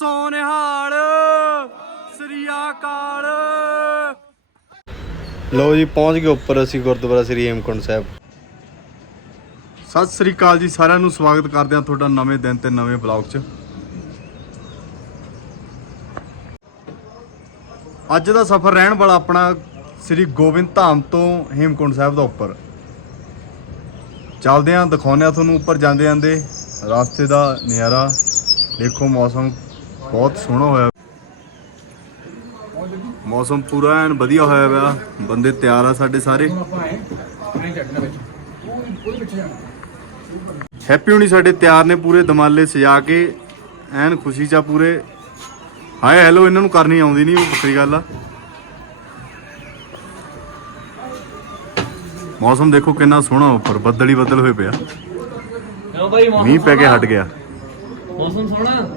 ਸੋਨਿਹਾਲ ਸ੍ਰੀ ਅਕਾਲ। ਲੋ ਜੀ ਪਹੁੰਚ ਗਏ ਉੱਪਰ ਅਸੀਂ ਗੁਰਦੁਆਰਾ ਸ੍ਰੀ ਹੇਮਕੁੰਟ ਸਾਹਿਬ। ਸਤਿ ਸ੍ਰੀ ਅਕਾਲ ਜੀ ਸਾਰਿਆਂ ਨੂੰ ਸਵਾਗਤ ਕਰਦੇ ਹਾਂ ਤੁਹਾਡਾ ਨਵੇਂ ਦਿਨ ਤੇ ਨਵੇਂ ਬਲੌਗ 'ਚ। ਅੱਜ ਦਾ ਸਫ਼ਰ ਰਹਿਣ ਵਾਲਾ ਆਪਣਾ ਸ੍ਰੀ ਗੋਬਿੰਦ ਧਾਮ ਤੋਂ ਹੇਮਕੁੰਟ ਸਾਹਿਬ ਦਾ ਉੱਪਰ। ਚੱਲਦੇ ਆਂ ਦਿਖਾਉਂਦੇ ਆ ਤੁਹਾਨੂੰ ਉੱਪਰ ਜਾਂਦੇ ਜਾਂਦੇ। ਰਸਤੇ ਦਾ ਨਜ਼ਾਰਾ ਦੇਖੋ ਮੌਸਮ ਬਹੁਤ ਸੋਹਣਾ ਹੋਇਆ। ਮੌਸਮ ਪੂਰਾ ਐਨ ਵਧੀਆ ਹੋਇਆ ਪਿਆ। ਬੰਦੇ ਤਿਆਰ ਆ ਸਾਡੇ ਸਾਰੇ। ਹੈਪੀ ਹੁਣੀ ਸਾਡੇ ਤਿਆਰ ਨੇ ਪੂਰੇ ਦਮਾਲੇ ਸਜਾ ਕੇ। ਐਨ ਖੁਸ਼ੀ ਚ ਪੂਰੇ। ਹਾਏ ਹੈਲੋ ਇਹਨਾਂ ਨੂੰ ਕਰਨੀ ਆਉਂਦੀ ਨਹੀਂ ਉਹ ਵੱਖਰੀ ਗੱਲ ਆ। ਮੌਸਮ ਦੇਖੋ ਕਿੰਨਾ ਸੋਹਣਾ ਉੱਪਰ ਬੱਦਲ ਹੀ ਬੱਦਲ ਹੋਏ ਪਿਆ। ਕਿਉਂ ਭਾਈ ਮੌਸਮ ਮੀਂਹ ਪੈ ਕੇ ਹਟ ਗਿਆ। ਮੌਸਮ ਸੋਹਣਾ।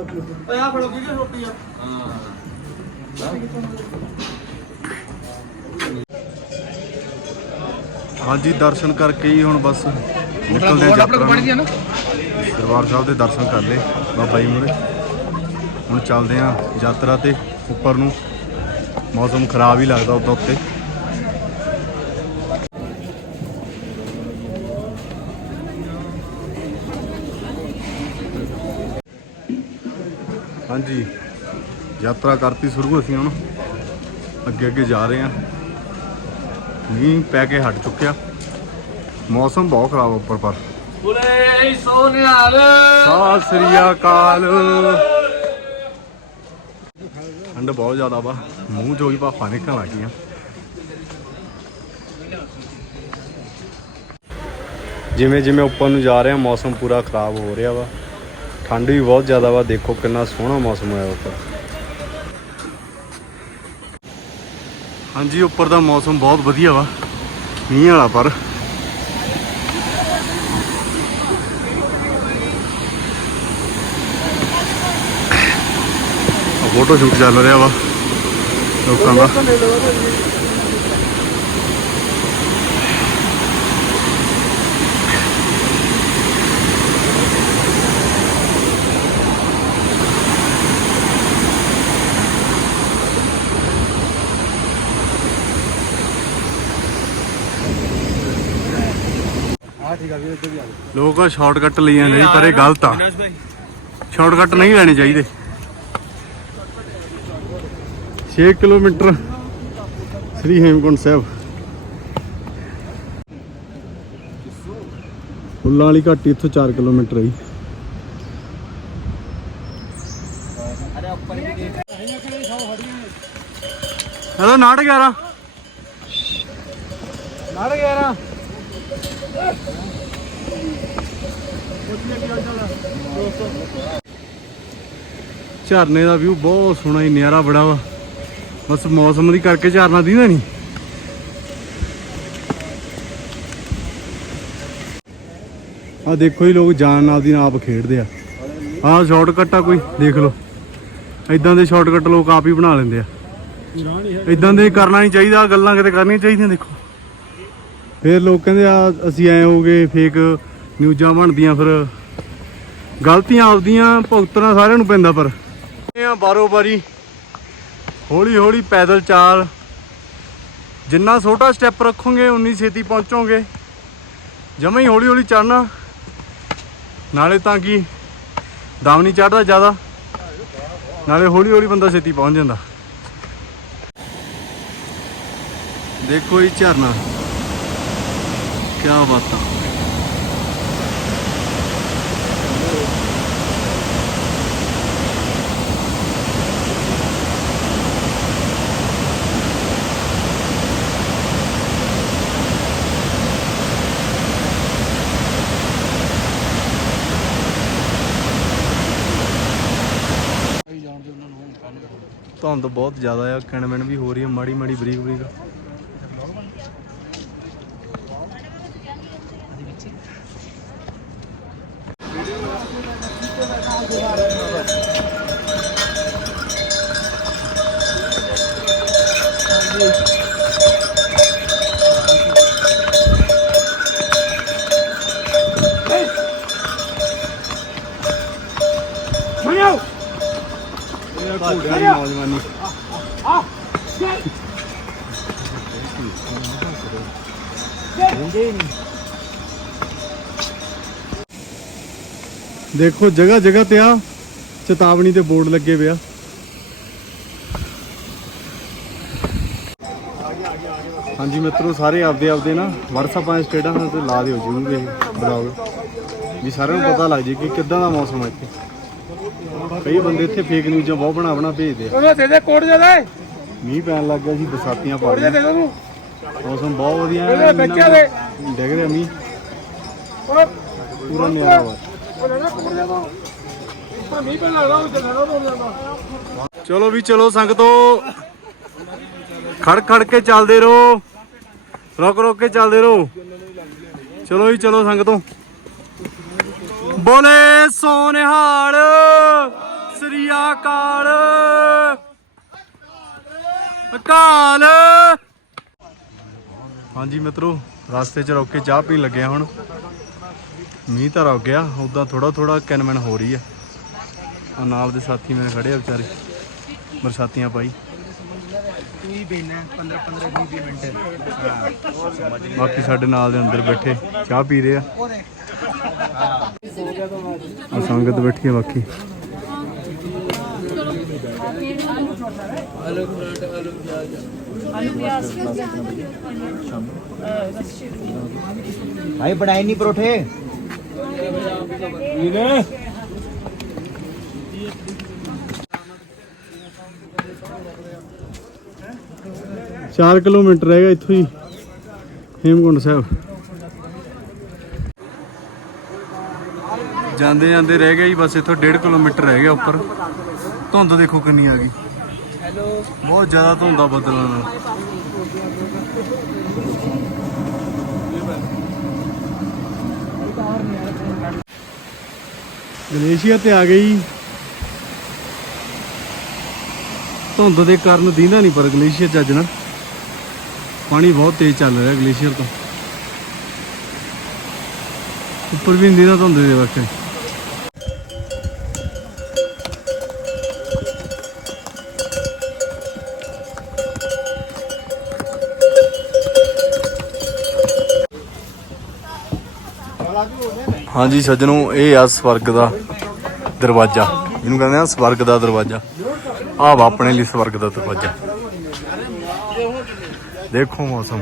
ਓਏ ਆ ਫੜੋ ਕਿਹਦੀ ਰੋਟੀ ਆ। ਹਾਂਜੀ ਦਰਸ਼ਨ ਕਰਕੇ ਹੀ ਹੁਣ ਬਸ ਨਿਕਲਦੇ ਆ ਯਾਤਰਾ ਨੂੰ। ਦਰਬਾਰ ਸਾਹਿਬ ਦੇ ਦਰਸ਼ਨ ਕਰ ਲਏ ਬਾਬਾ ਜੀ ਮੁਰੇ ਹੁਣ ਚੱਲਦੇ ਆ ਯਾਤਰਾ ਤੇ ਉੱਪਰ ਨੂੰ। ਮੌਸਮ ਖਰਾਬ ਹੀ ਲੱਗਦਾ ਉਦੋਂ ਉੱਤੇ ਹਾਂਜੀ ਯਾਤਰਾ ਕਰਤੀ ਸ਼ੁਰੂ ਅਸੀਂ ਹੁਣ। ਅੱਗੇ ਅੱਗੇ ਜਾ ਰਹੇ ਹਾਂ। ਮੀਂਹ ਪੈ ਕੇ ਹਟ ਚੁੱਕਿਆ। ਮੌਸਮ ਬਹੁਤ ਖਰਾਬ ਉੱਪਰ ਪਰ। ਬੁਲੇ ਸੋਨਿਹਾਲ ਸਤਿ ਸ੍ਰੀ ਅਕਾਲ। ਠੰਡ ਬਹੁਤ ਜ਼ਿਆਦਾ ਵਾ। ਮੂੰਹ ਚੋਂ ਹੀ ਭਾਫਾਂ ਨਿਕਲਣ ਲੱਗ ਗਈਆਂ। ਜਿਵੇਂ ਜਿਵੇਂ ਉੱਪਰ ਨੂੰ ਜਾ ਰਹੇ ਆ ਮੌਸਮ ਪੂਰਾ ਖਰਾਬ ਹੋ ਰਿਹਾ ਵਾ। ਠੰਡ ਵੀ ਬਹੁਤ ਜ਼ਿਆਦਾ ਵਾ। ਦੇਖੋ ਕਿੰਨਾ ਸੋਹਣਾ ਮੌਸਮ ਹੋਇਆ ਉੱਪਰ। ਹਾਂਜੀ, ਉੱਪਰ ਦਾ ਮੌਸਮ ਬਹੁਤ ਵਧੀਆ ਵਾ। ਮੀਂਹ ਵਾਲਾ ਪਰ। ਫੋਟੋ ਸ਼ੂਟ ਚੱਲ ਰਿਹਾ ਵਾ। ਲੋਕਾਂ ਦਾ। ਆ ਠੀਕ ਆ ਵੀਰ ਇੱਧਰ ਵੀ ਆ ਲੋਕ ਸ਼ਾਰਟਕਟ ਲਈ ਜਾਂਦੇ ਜੀ ਪਰ ਇਹ ਗਲਤ ਆ। ਸ਼ਾਰਟਕਟ ਨਹੀਂ ਲੈਣੇ ਚਾਹੀਦੇ। 6 ਕਿਲੋਮੀਟਰ ਸ੍ਰੀ ਹੇਮਕੁੰਟ ਸਾਹਿਬ। ਫੁੱਲਾਂ ਵਾਲੀ ਘਾਟੀ ਇੱਥੋਂ 4 ਕਿਲੋਮੀਟਰ ਹੈ ਜੀ। ਹੈਲੋ ਨਾਟ 11 ਨਾਲ ਗਿਆ ਨਾ ਝਰਨੇ ਦਾ ਵਿਊ ਬਹੁਤ ਸੋਹਣਾ ਹੀ ਨਿਆਰਾ ਬੜਾ ਵਾ। ਬਸ ਮੌਸਮ ਦੀ ਕਰਕੇ ਝਰਨਾ ਦੀਦਾ ਨਹੀਂ ਆ ਦੇਖੋ ਹੀ ਲੋਕ ਜਾਨ ਨਾਲ ਦੀ ਨਾਲ ਆਪ ਖੇਡਦੇ ਆ। ਆਹ ਸ਼ਾਰਟਕਟ ਆ ਕੋਈ ਦੇਖ ਲਓ। ਇਦਾਂ ਦੇ ਸ਼ਾਰਟਕਟ ਲੋਕ ਆਪ ਹੀ ਬਣਾ ਲੈਂਦੇ ਆ। ਇਦਾਂ ਦੇ ਕਰਨਾ ਨਹੀਂ ਚਾਹੀਦਾ ਗੱਲਾਂ ਕਿਤੇ ਕਰਨੀਆਂ ਚਾਹੀਦੀਆਂ ਦੇਖੋ। ਫਿਰ ਲੋਕ ਕਹਿੰਦੇ ਆ, ਅਸੀਂ ਐ ਹੋ ਗਏ ਫੇਕ ਨਿਊਜ਼ਾਂ ਬਣਦੀਆਂ ਫਿਰ। ਗਲਤੀਆਂ ਆਪਦੀਆਂ, ਭੁਗਤਣਾ ਸਾਰਿਆਂ ਨੂੰ ਪੈਂਦਾ ਪਰ। ਆ ਬਾਰੋ ਬਾਰੀ ਹੌਲੀ ਹੌਲੀ ਪੈਦਲ ਚਾਲ। ਜਿੰਨਾ ਛੋਟਾ ਸਟੈਪ ਰੱਖੋਗੇ, ਉਨੀ ਛੇਤੀ ਪਹੁੰਚੋਗੇ। ਜਮਾਂ ਹੀ ਹੌਲੀ ਹੌਲੀ ਚੜਨਾ ਨਾਲੇ ਤਾਂ ਕਿ, ਦਮ ਨਹੀਂ ਚੜਦਾ ਜ਼ਿਆਦਾ। ਨਾਲੇ ਹੌਲੀ ਹੌਲੀ ਬੰਦਾ ਛੇਤੀ ਪਹੁੰਚ ਜਾਂਦਾ। ਦੇਖੋ ਇਹ ਝਰਨਾ। ਕੀ ਬਾਤ ਆ। ਧੁੰਦ ਬਹੁਤ ਜ਼ਿਆਦਾ ਆ ਕਿਣਮਿਣ ਵੀ ਹੋ ਰਹੀ ਹੈ ਮਾੜੀ ਮਾੜੀ ਬਰੀਕ ਬਰੀਕ ਦੇਖੋ ਜਗ੍ਹਾ ਜਗ੍ਹਾ ਤੇ ਆ। ਚੇਤਾਵਨੀ ਤੇ ਬੋਰਡ ਲੱਗੇ ਪਿਆ ਹਾਂਜੀ ਮਿੱਤਰੋ ਸਾਰੇ ਆਪਦੇ ਆਪਦੇ ਨਾ WhatsApp ਸਟੇਟਸ ਤੇ ਲਾ ਦਿਓ ਜਰੂਰ ਇਹ ਬਲੌਗ ਵੀ ਸਾਰਿਆਂ ਨੂੰ ਪਤਾ ਲੱਗ ਜੇ ਕਿ ਕਿੱਦਾਂ ਦਾ ਮੌਸਮ ਹੈ ਇੱਥੇ। ਕਈ ਬੰਦੇ ਇੱਥੇ ਫੇਕ ਨਿਊਜ਼ਾਂ ਬਹੁਤ ਬਣਾ ਬਣਾ ਭੇਜਦੇ ਆ। ਦੇ ਦੇ ਕੋਡ ਦੇ ਦੇ ਮੀਂਹ ਪੈਣ ਲੱਗ ਗਿਆ ਸੀ ਬਰਸਾਤੀਆਂ ਪਾ ਦੇ ਰਹੀਆਂ। ਦੇ ਮੌਸਮ ਬਹੁਤ ਵਧੀਆ ਹੈ ਦੇ। ਡਿੱਗ ਰਿਹਾ ਮੀਂਹ। ਪੂਰਾ ਨਿਆਰਾ ਵਾ। ਚਲੋ ਵੀ ਚਲੋ ਸੰਗਤੋ। ਖੜ ਖੜ ਕੇ ਚੱਲਦੇ ਰਹੋ। ਰੁਕ ਰੁਕ ਕੇ ਚੱਲਦੇ ਰਹੋ। ਚਲੋ ਵੀ ਚਲੋ ਸੰਗਤੋ। ਬੋਲੇ ਸੋਨਿਹਾਲ, ਸ੍ਰੀ ਅਕਾਲ। ਅਕਾਲ। ਹਾਂਜੀ ਮਿੱਤਰੋ, ਰਸਤੇ 'ਚ ਰੁਕ ਕੇ ਚਾਹ ਪੀਣ ਲੱਗਿਆ ਹੁਣ। ਮੀਂਹ ਤਾਂ ਰੁਕ ਗਿਆ ਉਦਾਂ ਥੋੜਾ ਥੋੜਾ ਕਿਨਮਨ ਹੋ ਰਹੀ ਆ। ਆ ਨਾਲ ਦੇ ਸਾਥੀ ਮੇਰੇ ਖੜੇ ਆ ਵਿਚਾਰੇ ਬਰਸਾਤੀਆਂ ਪਾਈ। ਤੂੰ ਬੇਨਾ 15 15 20 ਮਿੰਟ। ਬਾਕੀ ਸਾਡੇ ਨਾਲ ਦੇ ਅੰਦਰ ਬੈਠੇ ਚਾਹ ਪੀ ਰਹੇ ਆ। ਆ ਸੰਗਤ ਬੈਠੀ ਆ ਬਾਕੀ। ਭਾਈ ਬਣਾਏ ਨਹੀਂ ਪਰੋਠੇ? ਚਾਰ ਕਿਲੋਮੀਟਰ ਰਹਿ ਗਿਆ ਇੱਥੋਂ ਹੀ ਹੇਮਕੁੰਡ ਸਾਹਿਬ। ਜਾਂਦੇ ਜਾਂਦੇ ਰਹਿ ਗਿਆ ਜੀ ਬਸ ਇੱਥੋਂ 1.5 ਕਿਲੋਮੀਟਰ ਰਹਿ ਗਿਆ ਉੱਪਰ। ਧੁੰਦ ਦੇਖੋ ਕਿੰਨੀ ਆ ਗਈ। ਬਹੁਤ ਜ਼ਿਆਦਾ ਧੁੰਦਾ ਬੱਦਲਾਂ ਨਾਲ। ਗਲੇਸ਼ੀਆ ਤੇ ਆ ਗਈ। ਧੁੰਦ ਦੇ ਕਾਰਨ ਦੀਂਦਾ ਨਹੀਂ ਪਰ ਗਲੇਸ਼ੀਅਰ ਚੱਜ ਨਾਲ। ਪਾਣੀ ਬਹੁਤ ਤੇਜ਼ ਚੱਲ ਰਿਹਾ ਗਲੇਸ਼ੀਅਰ ਤੋਂ। ਉੱਪਰ ਵੀ ਨਹੀਂ ਦੀਂਦਾ ਧੁੰਦ ਦੇ ਵਕਤ ਹਾਂਜੀ ਸੱਜਣੋ, ਇਹ ਆ ਸਵਰਗ ਦਾ। ਦਰਵਾਜ਼ਾ। ਇਹਨੂੰ ਕਹਿੰਦੇ ਆ ਸਵਰਗ ਦਾ ਦਰਵਾਜ਼ਾ। ਆਹ ਵਾ ਆਪਣੇ ਲਈ ਸਵਰਗ ਦਾ ਦਰਵਾਜ਼ਾ। ਦੇਖੋ ਮੌਸਮ।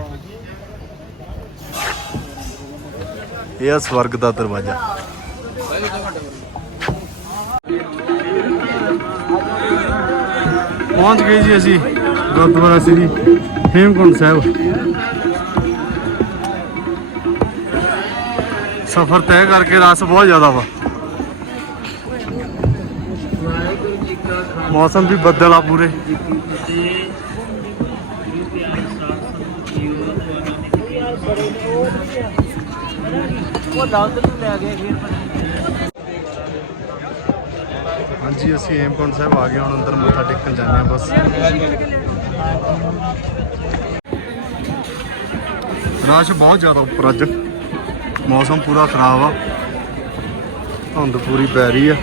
ਇਹ ਆ ਸਵਰਗ ਦਾ ਦਰਵਾਜ਼ਾ। ਪਹੁੰਚ ਗਏ ਜੀ ਅਸੀਂ ਗੁਰਦੁਆਰਾ ਸ੍ਰੀ ਹੇਮਕੁੰਟ ਸਾਹਿਬ। ਸਫ਼ਰ ਤੈਅ ਕਰਕੇ ਰਸ ਬਹੁਤ ਜ਼ਿਆਦਾ ਵਾ। ਮੌਸਮ ਵੀ ਬੱਦਲ ਆ ਪੂਰੇ। ਹਾਂਜੀ, ਅਸੀਂ ਹੇਮਕੁੰਡ ਸਾਹਿਬ ਆ ਗਏ, ਹੁਣ ਅੰਦਰ ਮੱਥਾ ਟੇਕਣ ਜਾਂਦੇ ਆ ਬਸ। ਰਸ਼ ਬਹੁਤ ਜ਼ਿਆਦਾ ਉੱਪਰ ਅੱਜ। ਮੌਸਮ ਪੂਰਾ ਖਰਾਬ ਆ। ਧੁੰਦ ਪੂਰੀ ਪੈ ਰਹੀ ਆ।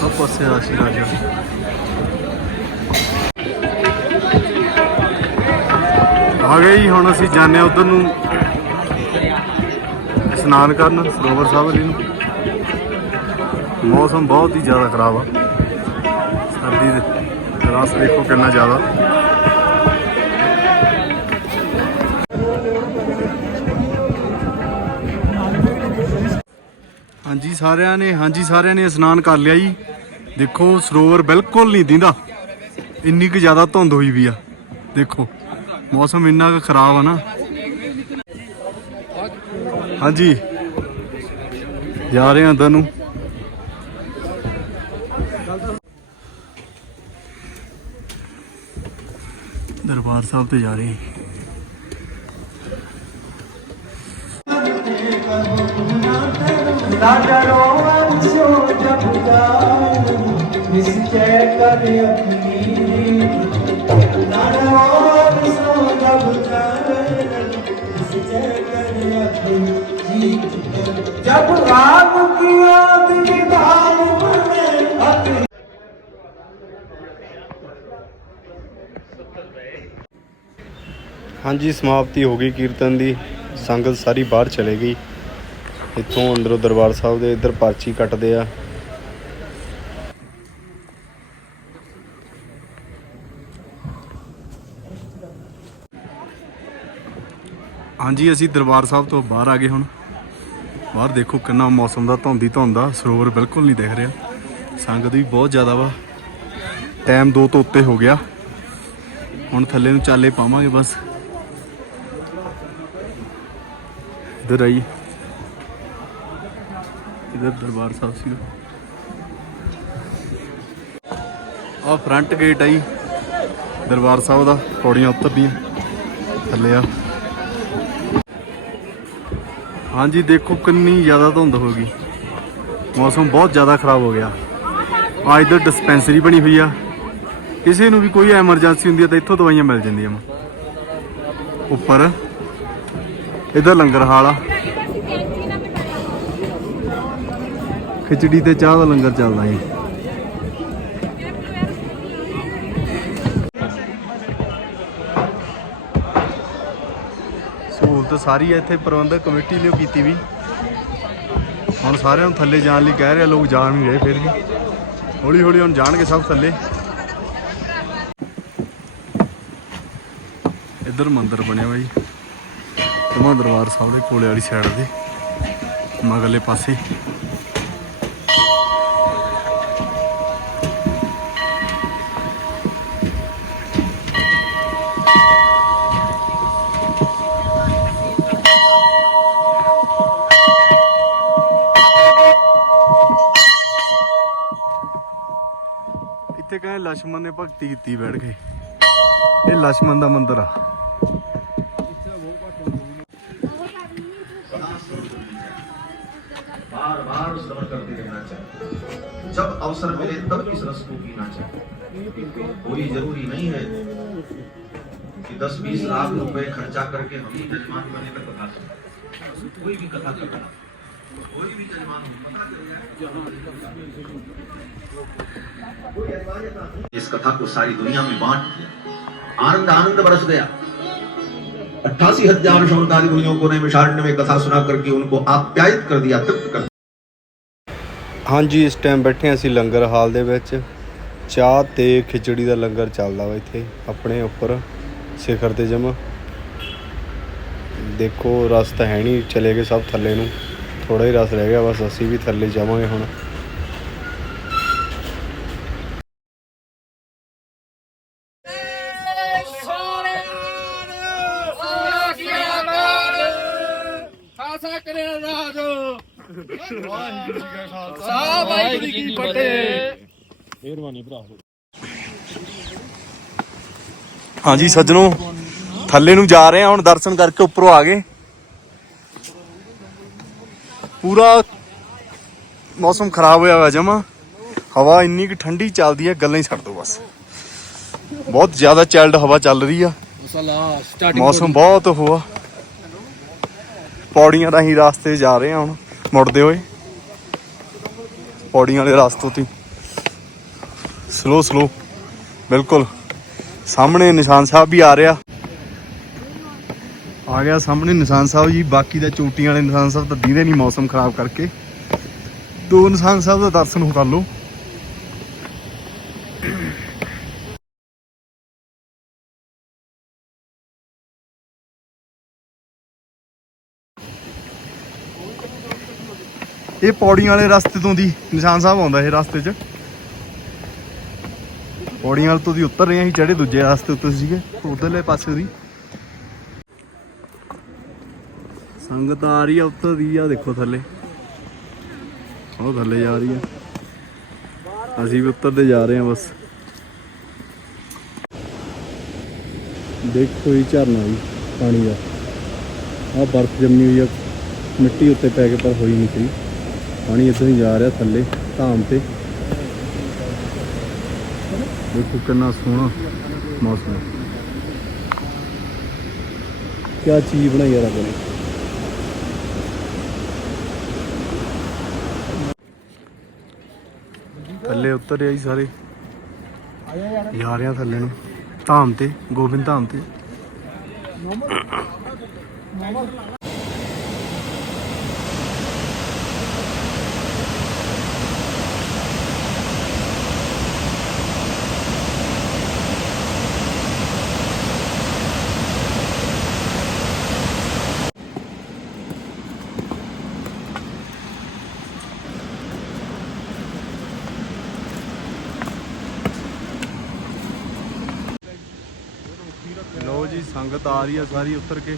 ਸਭ ਪਾਸੇ ਰਸ਼ ਹੀ ਆ ਗਏ ਜੀ, ਹੁਣ ਅਸੀਂ ਜਾਂਦੇ ਆ ਉਧਰ ਨੂੰ। ਇਸ਼ਨਾਨ ਕਰਨ, ਸਰੋਵਰ ਸਾਹਿਬ ਵਾਲੀ ਨੂੰ। ਮੌਸਮ ਬਹੁਤ ਹੀ ਜ਼ਿਆਦਾ ਖਰਾਬ ਆ। ਸਰਦੀ ਦੇ ਰਸ ਦੇਖੋ ਕਿੰਨਾ ਜ਼ਿਆਦਾ। ਹਾਂਜੀ ਸਾਰਿਆਂ ਨੇ, ਹਾਂਜੀ ਸਾਰਿਆਂ ਨੇ ਇਸ਼ਨਾਨ ਕਰ ਲਿਆ ਜੀ। ਦੇਖੋ, ਸਰੋਵਰ ਬਿਲਕੁਲ ਨਹੀਂ ਦਿੰਦਾ। ਇੰਨੀ ਕੁ ਜ਼ਿਆਦਾ ਧੁੰਦ ਹੋਈ ਵੀ ਆ। ਦੇਖੋ, ਮੌਸਮ ਇੰਨਾ ਕੁ ਖਰਾਬ ਆ ਨਾ। ਹਾਂਜੀ। ਜਾ ਰਹੇ ਹਾਂ ਅੰਦਰ ਨੂੰ। ਦਰਬਾਰ ਸਾਹਿਬ ਤੇ ਜਾ ਰਹੇ ਹਾਂ ਨਾ ਹਾਂਜੀ, ਸਮਾਪਤੀ ਹੋ ਗਈ ਕੀਰਤਨ ਦੀ। ਸੰਗਤ ਸਾਰੀ ਬਾਹਰ ਚਲੇ ਗਈ। ਇੱਥੋਂ ਅੰਦਰੋਂ ਦਰਬਾਰ ਸਾਹਿਬ ਦੇ ਇੱਧਰ ਪਰਚੀ ਕੱਟਦੇ ਆ। ਹਾਂਜੀ, ਅਸੀਂ ਦਰਬਾਰ ਸਾਹਿਬ ਤੋਂ ਬਾਹਰ ਆ ਗਏ ਹੁਣ। ਬਾਹਰ ਦੇਖੋ ਕਿੰਨਾ ਮੌਸਮ ਦਾ ਧੁੰਦੀ ਧੁੰਦ, ਸਰੋਵਰ ਬਿਲਕੁਲ ਨਹੀਂ ਦਿਖ ਰਿਹਾ। ਸੰਗਤ ਵੀ ਬਹੁਤ ਜ਼ਿਆਦਾ ਵਾ। ਟਾਈਮ 2 ਤੋਂ ਉੱਤੇ ਹੋ ਗਿਆ। ਹੁਣ ਥੱਲੇ ਨੂੰ ਚਾਲੇ ਪਾਵਾਂਗੇ ਬਸ। ਇਧਰ ਆਈ। ਇਧਰ ਦਰਬਾਰ ਸਾਹਿਬ ਸੀ ਆ ਫਰੰਟ ਗੇਟ ਆਈ ਦਰਬਾਰ ਸਾਹਿਬ ਦਾ ਪੌੜੀਆਂ ਉਤਰਦੀਆਂ ਥੱਲੇ ਆ। ਹਾਂਜੀ, ਦੇਖੋ ਕਿੰਨੀ ਜ਼ਿਆਦਾ ਧੁੰਦ ਹੋ ਗਈ। ਮੌਸਮ ਬਹੁਤ ਜ਼ਿਆਦਾ ਖਰਾਬ ਹੋ ਗਿਆ। ਆ ਇਧਰ ਡਿਸਪੈਂਸਰੀ ਬਣੀ ਹੋਈ ਆ। ਕਿਸੇ ਨੂੰ ਵੀ ਕੋਈ ਐਮਰਜੈਂਸੀ ਹੁੰਦੀ ਆ ਤਾਂ ਇੱਥੋਂ ਦਵਾਈਆਂ ਮਿਲ ਜਾਂਦੀਆਂ ਉੱਪਰ, ਇਧਰ ਲੰਗਰ ਹਾਲ ਆ। ਖਿਚੜੀ ਤੇ ਚਾਹ ਦਾ ਲੰਗਰ ਚੱਲਦਾ ਹੈ ਸਹੂਲਤ ਸਾਰੀ ਹੈ ਇੱਥੇ ਪ੍ਰਬੰਧਕ ਕਮੇਟੀ ਨੇ ਕੀਤੀ ਵੀ। ਹੁਣ ਸਾਰਿਆਂ ਨੂੰ ਥੱਲੇ ਜਾਣ ਲਈ ਕਹਿ ਰਿਹਾ, ਲੋਕ ਜਾਣ ਨਹੀਂ ਰਹੇ ਫਿਰ ਵੀ। ਹੌਲੀ ਹੌਲੀ ਹੁਣ ਜਾਣਗੇ ਸਭ ਥੱਲੇ। ਇੱਧਰ ਮੰਦਿਰ ਬਣਿਆ ਬਾਈ ਜੀ। ਦਰਬਾਰ ਸਾਹਿਬ ਦੇ ਕੋਲੇ ਵਾਲੀ ਸਾਈਡ ਦੇ। ਮਗਰਲੇ ਪਾਸੇ। ਕਹਿੰਦੇ लक्ष्मण ने ਭਗਤੀ की बैठ गए ये लक्ष्मण का मंदिर आ जब अवसर मिले, तब इस रस को पीना चाहिए। कोई ज़रूरी नहीं है कि दस बीस लाख रुपए खर्चा करके हम ही जजमान बने तो तक कथा कोई भी कथा करना। कोई भी जजमान हो, पता चल जाए इस कथा को सारी दुनिया में बांट दिया आनंद आनंद बरस गया अट्ठासी हजार शौनकादि मुनियों को ने विशारण्य में कथा सुना करके उनको आप्यायित कर दिया तृप्त कर दिया। ਹਾਂਜੀ ਇਸ ਟਾਈਮ ਬੈਠੇ ਹਾਂ ਅਸੀਂ ਲੰਗਰ ਹਾਲ ਦੇ ਵਿੱਚ ਚਾਹ ਤੇ ਖਿਚੜੀ ਦਾ ਲੰਗਰ ਚੱਲਦਾ ਵਾ ਇੱਥੇ ਆਪਣੇ ਉੱਪਰ ਸਿਖਰ ਤੇ ਜਮ ਦੇਖੋ ਰਸ ਤਾਂ ਹੈ ਨਹੀਂ ਚਲੇ ਗਏ ਸਭ ਥੱਲੇ ਨੂੰ ਥੋੜਾ ਹੀ ਰਸ ਰਹਿ ਗਿਆ, ਬਸ ਅਸੀਂ ਵੀ ਥੱਲੇ ਜਾਵਾਂਗੇ ਹੁਣ। ਖਾਲਸਾ ਵਾਹਿਗੁਰੂ ਜੀ ਕਾ ਖਾਲਸਾ ਵਾਹਿਗੁਰੂ ਹਾਂਜੀ ਸੱਜਣੋ, ਥੱਲੇ ਨੂੰ ਜਾ ਰਹੇ ਹਾਂ, ਹੁਣ ਦਰਸ਼ਨ ਕਰਕੇ ਉੱਪਰੋਂ ਆ ਗਏ। ਪੂਰਾ ਮੌਸਮ ਖਰਾਬ ਹੋਇਆ ਹੋਇਆ ਜਮਾ। ਹਵਾ ਇੰਨੀ ਕਿ ਠੰਡੀ ਚੱਲਦੀ ਹੈ ਗੱਲਾਂ ਹੀ ਛੱਡ ਦੋ ਬਸ। ਬਹੁਤ ਜ਼ਿਆਦਾ ਚੈਲਡ ਹਵਾ ਚੱਲ ਰਹੀ ਆ। ਮੌਸਮ ਬਹੁਤ ਹੋਆ। ਪੌੜੀਆਂ ਰਾਹੀਂ ਰਾਸਤੇ ਜਾ ਰਹੇ ਹਾਂ ਹੁਣ ਮੁੜਦੇ ਹੋਏ। ਪੌੜੀਆਂ ਵਾਲੇ ਰਸਤੇ ਤੋਂ। ਸਲੋ ਸਲੋ ਬਿਲਕੁਲ। ਸਾਹਮਣੇ ਨਿਸ਼ਾਨ ਸਾਹਿਬ ਵੀ ਆ ਰਿਹਾ। ਆ ਗਿਆ ਸਾਹਮਣੇ ਨਿਸ਼ਾਨ ਸਾਹਿਬ ਜੀ, ਬਾਕੀ ਦਾ ਚੋਟੀਆਂ ਵਾਲੇ ਨਿਸ਼ਾਨ ਸਾਹਿਬ ਤਾਂ ਦੀਦੇ ਨਹੀਂ ਮੌਸਮ ਖਰਾਬ ਕਰਕੇ। ਦੋ ਨਿਸ਼ਾਨ ਸਾਹਿਬ ਦਾ ਦਰਸ਼ਨ ਹੋ ਕਰ ਲਓ। ਇਹ ਪੌੜੀਆਂ ਵਾਲੇ ਰਸਤੇ ਤੋਂ ਦੀ ਨਿਸ਼ਾਨ ਸਾਹਿਬ ਆਉਂਦਾ ਇਹ ਰਸਤੇ 'ਚ। ਪੌੜੀਆਂ ਵਾਲ ਤੋਂ ਦੀ ਉੱਤਰ ਰਹੇ ਅਸੀਂ ਚੜੇ ਦੂਜੇ ਰਸਤੇ ਉੱਤੇ ਸੀਗੇ, ਉਧਰਲੇ ਪਾਸੇ ਦੀ। ਸੰਗਤ ਆ ਰਹੀ ਆ ਉੱਤਰ ਦੀ ਆ, ਦੇਖੋ ਥੱਲੇ। ਉਹ ਥੱਲੇ ਜਾ ਰਹੀ ਆ। ਅਸੀਂ ਵੀ ਉੱਤਰਦੇ ਜਾ ਰਹੇ ਆ ਬਸ। ਦੇਖੋ ਇਹ ਝਰਨਾ ਵੀ ਪਾਣੀ ਦਾ। ਆ ਬਰਫ਼ ਜੰਮੀ ਹੋਈ ਆ, ਮਿੱਟੀ ਉੱਤੇ ਪੈ ਕੇ ਪਰ ਹੋਈ ਨਹੀਂ ਸੀ ਪਾਣੀ ਇੱਥੋਂ ਹੀ ਜਾ ਰਿਹਾ, ਥੱਲੇ, ਧਾਮ ਤੇ। ਦੇਖੋ ਕਿੰਨਾ ਸੋਹਣਾ ਮੌਸਮ ਹੈ। ਕੀ ਚੀਜ਼ ਬਣਾਈ ਯਾਰ ਆਪਾਂ ਥੱਲੇ ਉਤਰ ਆਈ ਸਾਰੇ। ਜਾ ਰਹੇ ਥੱਲੇ ਨੂੰ। ਧਾਮ ਤੇ ਗੋਬਿੰਦ ਧਾਮ ਤੇ ਲੋ ਜੀ ਸੰਗਤ ਆ ਰਹੀ ਆ ਸਾਰੀ ਉਤਰ ਕੇ।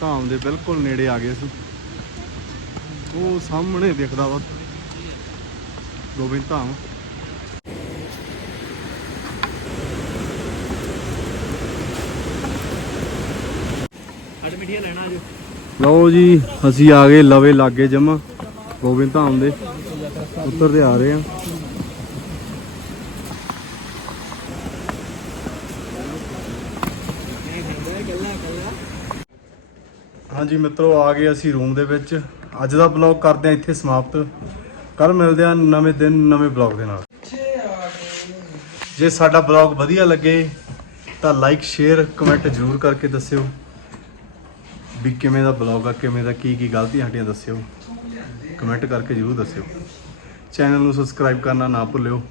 ਧਾਮ ਦੇ ਬਿਲਕੁਲ ਨੇੜੇ ਆ ਗਏ ਸੀ। ਉਹ ਸਾਹਮਣੇ ਦਿਖਦਾ ਵਾ। ਗੋਬਿੰਦ ਧਾਮ। ਲਓ ਜੀ, ਅਸੀਂ ਆ ਗਏ ਲਵੇ ਲਾਗੇ ਜਮਾ ਗੋਬਿੰਦ ਧਾਮ ਦੇ। ਉੱਤਰਦੇ ਆ ਰਹੇ ਆ। ਹਾਂਜੀ ਮਿੱਤਰੋ, ਆ ਗਏ ਅਸੀਂ ਰੂਮ ਦੇ ਵਿੱਚ। ਅੱਜ ਦਾ ਬਲੌਗ ਕਰਦੇ ਆ ਇੱਥੇ ਸਮਾਪਤ। ਕੱਲ ਮਿਲਦੇ ਆ ਨਵੇਂ ਦਿਨ, ਨਵੇਂ ਬਲੌਗ ਦੇ ਨਾਲ। ਜੇ ਸਾਡਾ ਬਲੌਗ ਵਧੀਆ ਲੱਗੇ, ਤਾਂ ਲਾਈਕ ਸ਼ੇਅਰ ਕਮੈਂਟ ਜ਼ਰੂਰ ਕਰਕੇ ਦੱਸਿਓ। ਵੀ ਕਿਵੇਂ ਦਾ ਬਲੌਗ ਆ, ਕਿਵੇਂ ਦਾ, ਕੀ ਕੀ ਗਲਤੀਆਂ ਸਾਡੀਆਂ ਦੱਸਿਓ। ਕਮੈਂਟ ਕਰਕੇ ਜ਼ਰੂਰ ਦੱਸਿਓ। ਚੈਨਲ ਨੂੰ ਸਬਸਕ੍ਰਾਈਬ ਕਰਨਾ ਨਾ ਭੁੱਲਿਓ।